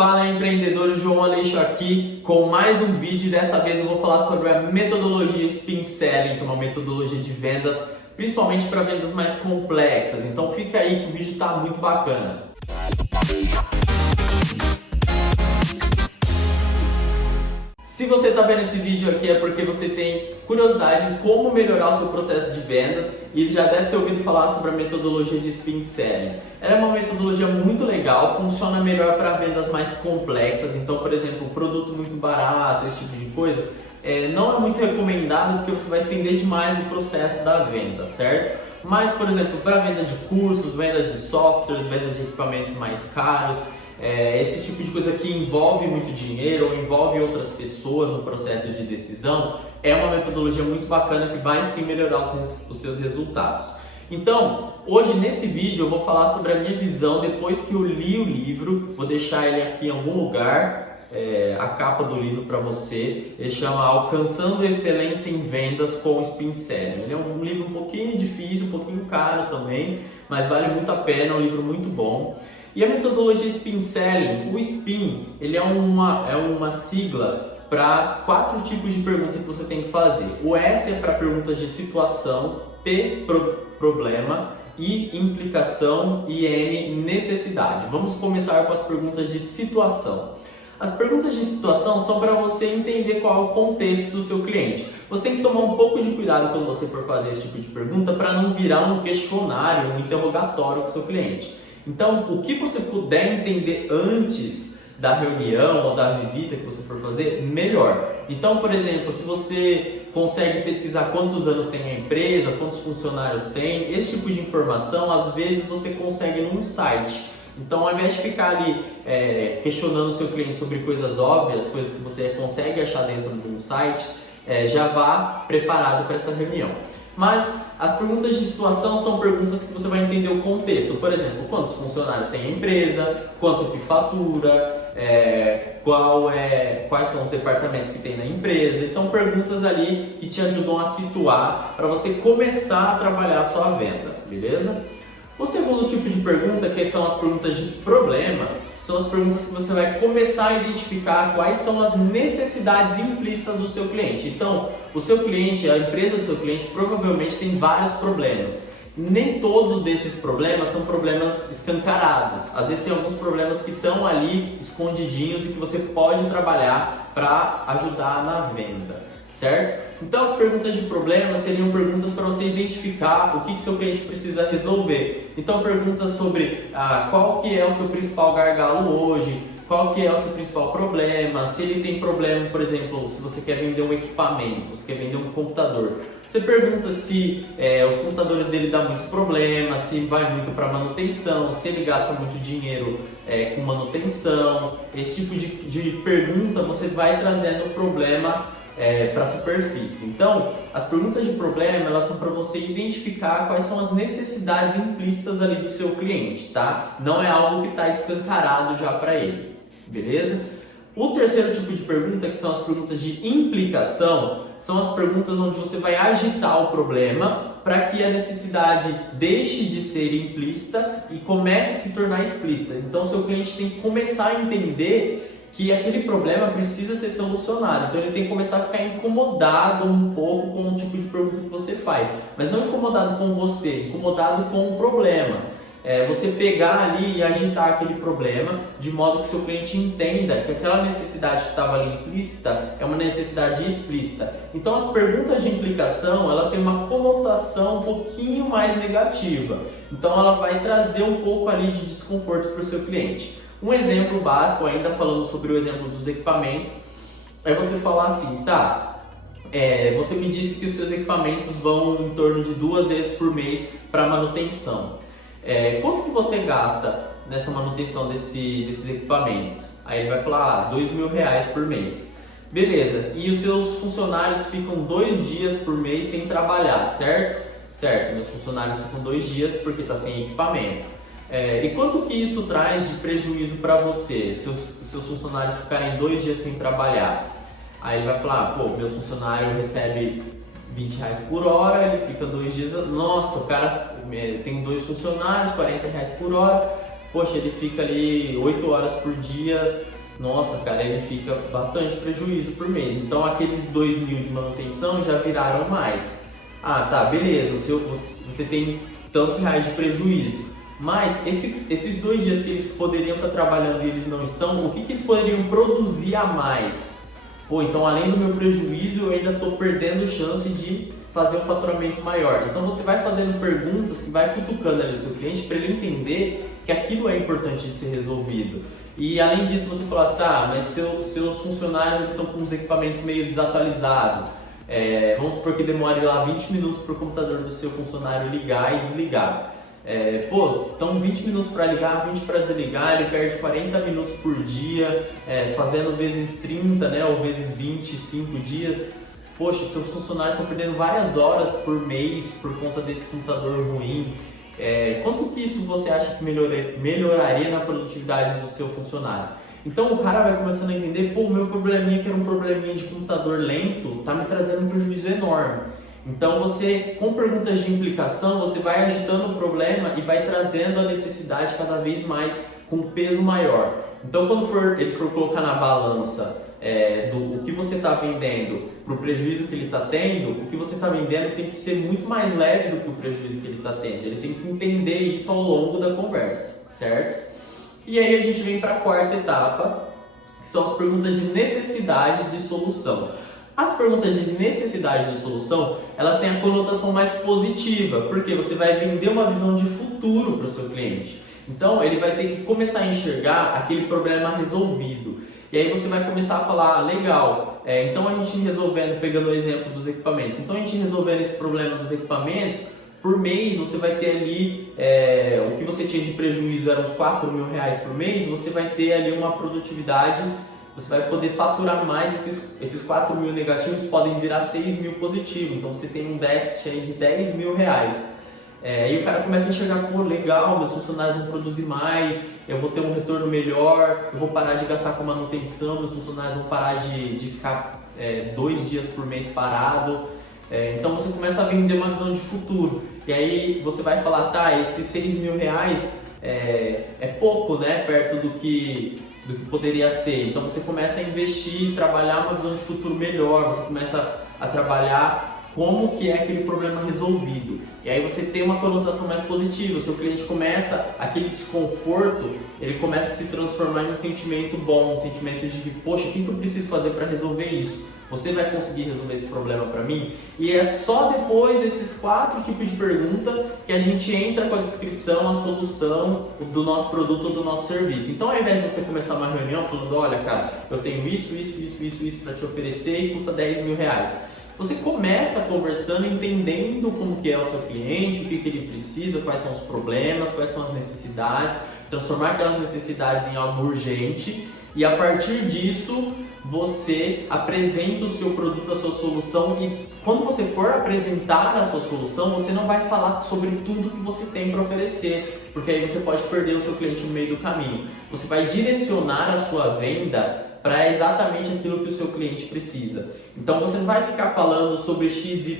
Fala empreendedores, João Aleixo aqui com mais um vídeo e dessa vez eu vou falar sobre a metodologia Spin Selling, que é uma metodologia de vendas, principalmente para vendas mais complexas. Então fica aí que o vídeo está muito bacana. Se você está vendo esse vídeo aqui é porque você tem curiosidade em como melhorar o seu processo de vendas e já deve ter ouvido falar sobre a metodologia de Spin Selling. Ela é uma metodologia muito legal, funciona melhor para vendas mais complexas. Então, por exemplo, um produto muito barato, esse tipo de coisa, não é muito recomendado porque você vai estender demais o processo da venda, certo? Mas, por exemplo, para venda de cursos, venda de softwares, venda de equipamentos mais caros, esse tipo de coisa que envolve muito dinheiro ou envolve outras pessoas no processo de decisão, é uma metodologia muito bacana que vai sim melhorar os seus resultados. Então, hoje nesse vídeo eu vou falar sobre a minha visão depois que eu li o livro. Vou deixar ele aqui em algum lugar, a capa do livro para você. Ele chama Alcançando Excelência em Vendas com Spin Selling. Ele é um livro um pouquinho difícil, um pouquinho caro também, mas vale muito a pena, é um livro muito bom. E a metodologia Spin Selling, o Spin, ele é uma sigla para 4 tipos de perguntas que você tem que fazer. O S é para perguntas de situação, P, problema, I, implicação e N, necessidade. Vamos começar com as perguntas de situação. As perguntas de situação são para você entender qual é o contexto do seu cliente. Você tem que tomar um pouco de cuidado quando você for fazer esse tipo de pergunta para não virar um questionário, um interrogatório com o seu cliente. Então, o que você puder entender antes da reunião ou da visita que você for fazer, melhor. Então, por exemplo, se você consegue pesquisar quantos anos tem a empresa, quantos funcionários tem, esse tipo de informação, às vezes você consegue num site. Então, ao invés de ficar ali questionando o seu cliente sobre coisas óbvias, coisas que você consegue achar dentro de um site, já vá preparado para essa reunião. Mas as perguntas de situação são perguntas que você vai entender o contexto. Por exemplo, quantos funcionários tem a empresa, quanto que fatura, quais são os departamentos que tem na empresa. Então, perguntas ali que te ajudam a situar para você começar a trabalhar a sua venda, beleza? O segundo tipo de pergunta, que são as perguntas de problema, são as perguntas que você vai começar a identificar quais são as necessidades implícitas do seu cliente. Então, o seu cliente, a empresa do seu cliente, provavelmente tem vários problemas. Nem todos desses problemas são problemas escancarados. Às vezes tem alguns problemas que estão ali escondidinhos e que você pode trabalhar para ajudar na venda, certo? Então, as perguntas de problema seriam perguntas para você identificar o que seu cliente precisa resolver. Então, perguntas sobre qual que é o seu principal gargalo hoje, qual que é o seu principal problema, se ele tem problema, por exemplo, se você quer vender um equipamento, você quer vender um computador. Você pergunta se os computadores dele dão muito problema, se vai muito para manutenção, se ele gasta muito dinheiro com manutenção. Esse tipo de pergunta você vai trazendo o problema para a superfície. Então, as perguntas de problema, elas são para você identificar quais são as necessidades implícitas ali do seu cliente, tá? Não é algo que está escancarado já para ele, beleza? O terceiro tipo de pergunta, que são as perguntas de implicação, são as perguntas onde você vai agitar o problema para que a necessidade deixe de ser implícita e comece a se tornar explícita. Então, o seu cliente tem que começar a entender que aquele problema precisa ser solucionado. Então ele tem que começar a ficar incomodado um pouco com o tipo de pergunta que você faz. Mas não incomodado com você, incomodado com o problema. Você pegar ali e agitar aquele problema de modo que o seu cliente entenda que aquela necessidade que estava ali implícita é uma necessidade explícita. Então as perguntas de implicação, elas têm uma conotação um pouquinho mais negativa. Então ela vai trazer um pouco ali de desconforto para o seu cliente. Um exemplo básico, ainda falando sobre o exemplo dos equipamentos, é você falar assim, tá, você me disse que os seus equipamentos vão em torno de 2 vezes por mês para manutenção. Quanto que você gasta nessa manutenção desses equipamentos? Aí ele vai falar, R$2.000 por mês. Beleza, e os seus funcionários ficam 2 dias por mês sem trabalhar, certo? Certo, meus funcionários ficam 2 dias porque está sem equipamento. E quanto que isso traz de prejuízo para você, se os seus funcionários ficarem 2 dias sem trabalhar? Aí ele vai falar, pô, meu funcionário recebe R$20 por hora, ele fica 2 dias, nossa, o cara tem 2 funcionários, R$40 por hora, poxa, ele fica ali 8 horas por dia, nossa, cara, ele fica bastante prejuízo por mês. Então aqueles 2.000 de manutenção já viraram mais. Ah, tá, beleza, você tem tantos reais de prejuízo. Mas esses 2 dias que eles poderiam estar trabalhando e eles não estão, o que eles poderiam produzir a mais? Pô, então além do meu prejuízo, eu ainda estou perdendo chance de fazer um faturamento maior. Então você vai fazendo perguntas que vai cutucando ali o seu cliente para ele entender que aquilo é importante de ser resolvido. E além disso você fala, tá, mas seus funcionários estão com os equipamentos meio desatualizados. Vamos supor que demore lá 20 minutos para o computador do seu funcionário ligar e desligar. Então 20 minutos para ligar, 20 para desligar, ele perde 40 minutos por dia, fazendo vezes 30, né, ou vezes 25 dias. Poxa, seus funcionários estão perdendo várias horas por mês por conta desse computador ruim. Quanto que isso você acha que melhoraria na produtividade do seu funcionário? Então o cara vai começando a entender, pô, o meu probleminha, que era um probleminha de computador lento, tá me trazendo um prejuízo enorme. Então você, com perguntas de implicação, você vai agitando o problema e vai trazendo a necessidade cada vez mais com peso maior. Então quando ele for colocar na balança o que você está vendendo para o prejuízo que ele está tendo, o que você está vendendo tem que ser muito mais leve do que o prejuízo que ele está tendo. Ele tem que entender isso ao longo da conversa, certo? E aí a gente vem para a quarta etapa, que são as perguntas de necessidade de solução. As perguntas de necessidade de solução, elas têm a conotação mais positiva, porque você vai vender uma visão de futuro para o seu cliente. Então ele vai ter que começar a enxergar aquele problema resolvido. E aí você vai começar a falar, legal, então a gente resolvendo, pegando o exemplo dos equipamentos, então a gente resolvendo esse problema dos equipamentos, por mês você vai ter ali, o que você tinha de prejuízo era uns R$4.000 por mês, você vai ter ali uma produtividade, você vai poder faturar mais, esses 4.000 negativos podem virar 6.000 positivos, então você tem um déficit aí de R$10.000. E o cara começa a enxergar, pô, legal, meus funcionários vão produzir mais, eu vou ter um retorno melhor, eu vou parar de gastar com manutenção, meus funcionários vão parar de ficar 2 dias por mês parado. Então você começa a vender uma visão de futuro. E aí você vai falar, tá, esses R$6.000 é pouco, né, perto do que poderia ser. Então você começa a investir, trabalhar uma visão de futuro melhor, você começa a trabalhar como que é aquele problema resolvido. E aí você tem uma conotação mais positiva, o seu cliente começa, aquele desconforto, ele começa a se transformar em um sentimento bom, um sentimento de que, poxa, o que eu preciso fazer para resolver isso? Você vai conseguir resolver esse problema para mim? E é só depois desses 4 tipos de pergunta que a gente entra com a descrição, a solução do nosso produto ou do nosso serviço. Então, ao invés de você começar uma reunião falando, olha, cara, eu tenho isso para te oferecer e custa R$10.000. Você começa conversando, entendendo como que é o seu cliente, o que ele precisa, quais são os problemas, quais são as necessidades, transformar aquelas necessidades em algo urgente e a partir disso você apresenta o seu produto, a sua solução e quando você for apresentar a sua solução, você não vai falar sobre tudo que você tem para oferecer, porque aí você pode perder o seu cliente no meio do caminho. Você vai direcionar a sua venda para exatamente aquilo que o seu cliente precisa. Então você não vai ficar falando sobre XYZ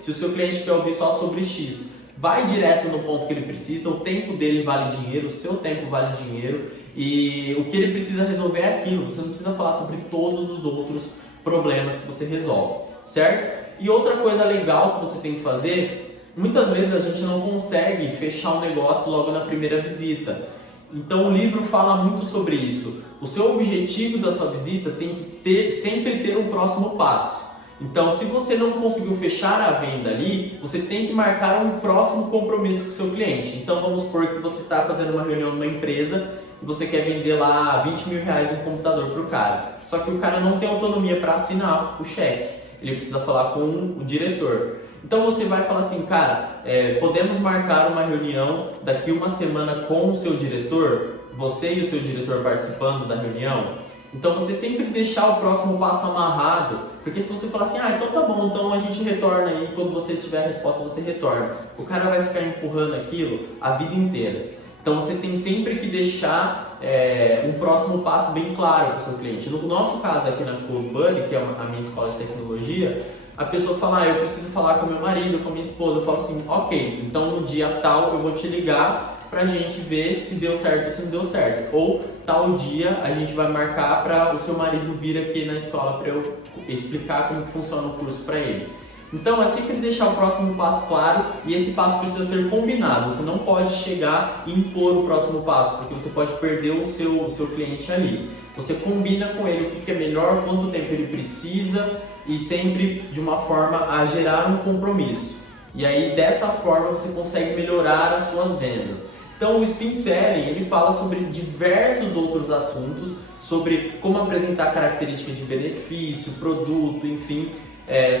se o seu cliente quer ouvir só sobre X. Vai direto no ponto que ele precisa, o tempo dele vale dinheiro, o seu tempo vale dinheiro e o que ele precisa resolver é aquilo. Você não precisa falar sobre todos os outros problemas que você resolve, certo? E outra coisa legal que você tem que fazer, muitas vezes a gente não consegue fechar um negócio logo na primeira visita. Então o livro fala muito sobre isso. O seu objetivo da sua visita tem que sempre ter um próximo passo. Então se você não conseguiu fechar a venda ali, você tem que marcar um próximo compromisso com o seu cliente. Então vamos supor que você está fazendo uma reunião numa empresa e você quer vender lá R$20.000 em computador para o cara. Só que o cara não tem autonomia para assinar o cheque. Ele precisa falar com o diretor. Então você vai falar assim, cara, podemos marcar uma reunião daqui uma semana com o seu diretor, você e o seu diretor participando da reunião. Então você sempre deixar o próximo passo amarrado, porque se você falar assim, então tá bom, então a gente retorna aí, quando você tiver a resposta você retorna. O cara vai ficar empurrando aquilo a vida inteira. Então você tem sempre que deixar um próximo passo bem claro para o seu cliente. No nosso caso aqui na CodeBuddy, que é a minha escola de tecnologia, a pessoa fala, eu preciso falar com meu marido, com minha esposa. Eu falo assim, ok, então no dia tal eu vou te ligar pra gente ver se deu certo ou se não deu certo. Ou tal dia a gente vai marcar para o seu marido vir aqui na escola para eu explicar como que funciona o curso para ele. Então é sempre deixar o próximo passo claro e esse passo precisa ser combinado. Você não pode chegar e impor o próximo passo, porque você pode perder o seu cliente ali. Você combina com ele o que é melhor, quanto tempo ele precisa e sempre de uma forma a gerar um compromisso. E aí dessa forma você consegue melhorar as suas vendas. Então o Spin Selling ele fala sobre diversos outros assuntos, sobre como apresentar características de benefício, produto, enfim.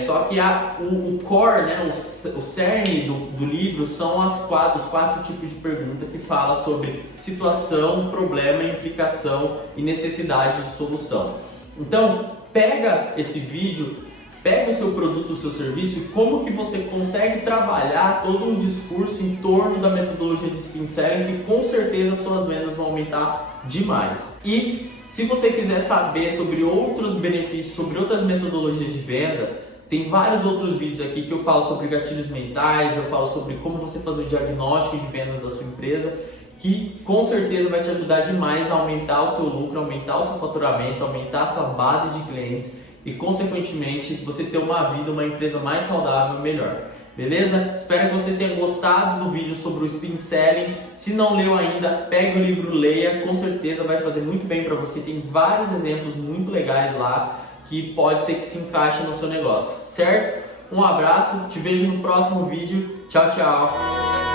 Só que o core, né, o cerne do livro são os quatro tipos de pergunta que fala sobre situação, problema, implicação e necessidade de solução. Então, pega esse vídeo, pega o seu produto, o seu serviço e como que você consegue trabalhar todo um discurso em torno da metodologia de Spin Selling que com certeza suas vendas vão aumentar demais. E se você quiser saber sobre outros benefícios, sobre outras metodologias de venda, tem vários outros vídeos aqui que eu falo sobre gatilhos mentais, eu falo sobre como você fazer o diagnóstico de vendas da sua empresa, que com certeza vai te ajudar demais a aumentar o seu lucro, aumentar o seu faturamento, aumentar a sua base de clientes e, consequentemente, você ter uma vida, uma empresa mais saudável e melhor. Beleza? Espero que você tenha gostado do vídeo sobre o Spin Selling. Se não leu ainda, pegue o livro, leia, com certeza vai fazer muito bem para você. Tem vários exemplos muito legais lá que pode ser que se encaixe no seu negócio, certo? Um abraço, te vejo no próximo vídeo. Tchau, tchau!